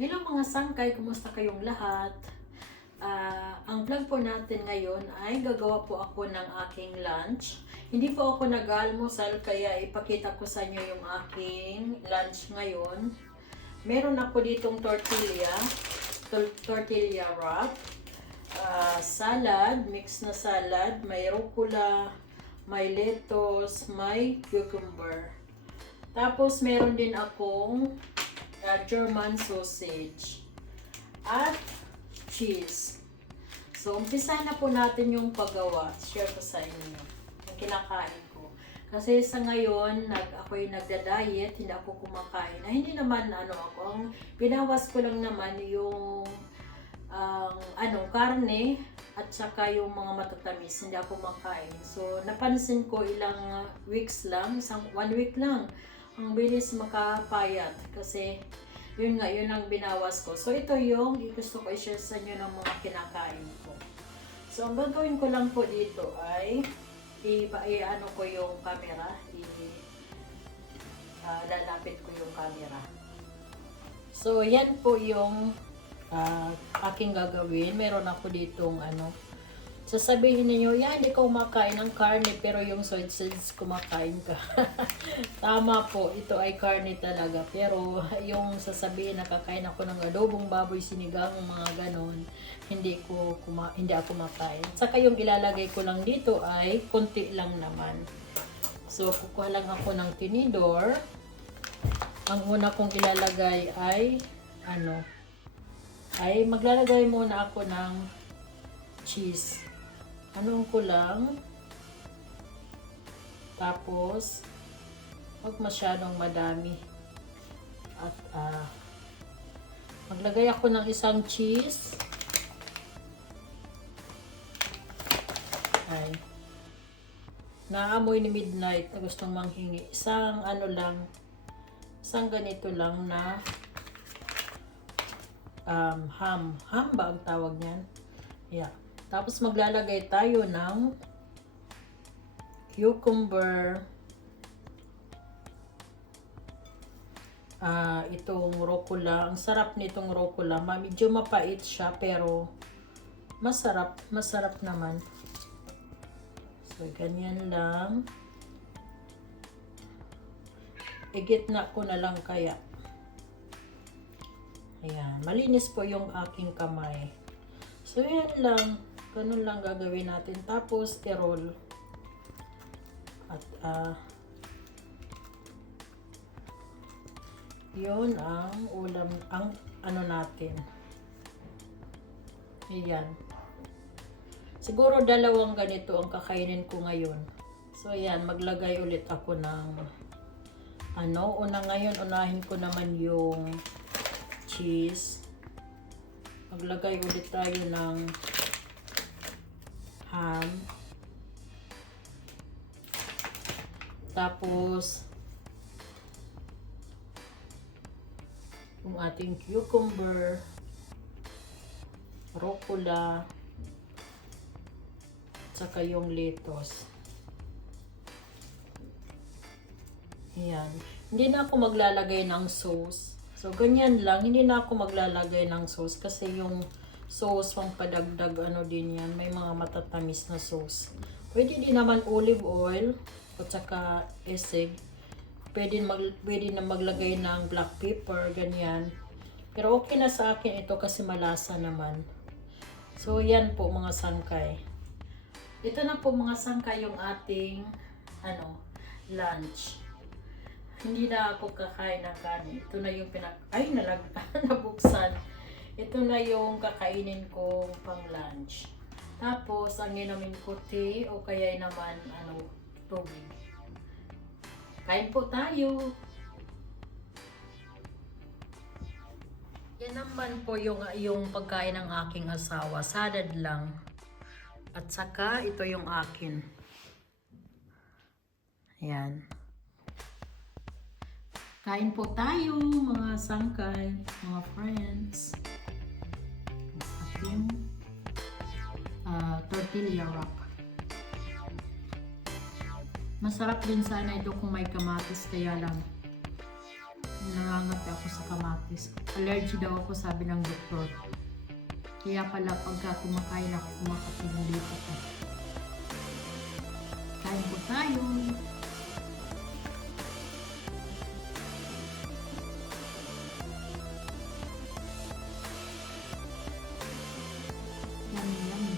Hello mga sangkay, kumusta kayong lahat? Ang vlog po natin ngayon ay gagawa po ako ng aking lunch. Hindi po ako nag-almusal kaya ipakita ko sa inyo yung aking lunch ngayon. Meron ako ditong tortilla wrap, salad, mix na salad, may rucola, may lettuce, may cucumber. Tapos meron din akong German sausage at cheese. So, umpisa na po natin yung paggawa. Share ko sa inyo yung kinakain ko. Kasi sa ngayon, ako'y nagda-diet, hindi ako kumakain. Hindi naman ang binawas ko lang naman yung karne at saka yung mga matatamis, hindi ako makain. So, napansin ko ilang weeks lang, 1 week lang, ang bilis makapayat kasi yun ang binawas ko. So ito yung gusto ko i-share sa inyo ng mga kinakain ko. So ang gagawin ko lang po dito ay i-ano ko yung camera, lalapit ko yung camera. So yan po yung aking gagawin. Meron ako ditong sasabihin niyo, yan, hindi ka kumakain ng karne, pero yung sausage kumakain ka. Tama po, ito ay karne talaga. Pero yung sasabihin nakakain ako ng adobong baboy, sinigang, mga ganon, hindi ako makain. Saka yung ilalagay ko lang dito ay konti lang naman. So, kukuha lang ako ng tinidor. Ang una kong ilalagay ay maglalagay muna ako ng cheese. Anong ko lang. Tapos, huwag masyadong madami. At, maglagay ako ng isang cheese. Ay. Naamoy ni Midnight na gustong manghingi. Isang ganito lang na ham. Ham ba ang tawag niyan? Yeah. Tapos maglalagay tayo ng cucumber, itong rucola. Ang sarap nitong rucola. Medyo mapait siya pero masarap naman. So ganyan lang. Igitna ko na lang kaya. Ayan, malinis po yung aking kamay. So yan lang. Ganun lang gagawin natin. Tapos, i-roll. At, yun ang ulam, ang natin. Ayan. Siguro dalawang ganito ang kakainin ko ngayon. So, ayan. Maglagay ulit ako ng, unahin ko naman yung cheese. Maglagay ulit tayo ng ham. Tapos yung ating cucumber, rucola, saka yung lettuce. Ayan. Hindi na ako maglalagay ng sauce. So ganyan lang, hindi na ako maglalagay ng sauce kasi yung sauce pang padagdag din yan, may mga matatamis na sauce. Pwede din naman olive oil at saka esig. Pwede na maglagay ng black pepper, ganyan. Pero okay na sa akin ito kasi malasa naman. So yan po mga sangkay. Ito na po mga sangkay yung ating lunch. Hindi na ako kakain ng kanin. Ito na yung nabuksan. Ito na yung kakainin ko pang lunch. Tapos, ang inumin ko tea o kaya naman, tubig. Kain po tayo. Yan naman po yung pagkain ng aking asawa. Salad lang. At saka, ito yung akin. Ayan. Kain po tayo, mga sangkay, mga friends. Ating tortilla wrap. Masarap din sana ito kung may kamatis, kaya lang nangangati ako sa kamatis. Allergy daw ako, sabi ng doktor. Kaya pala pagka kumakain ako, kumakain dito ko. Kain po tayo. Yummy, yummy.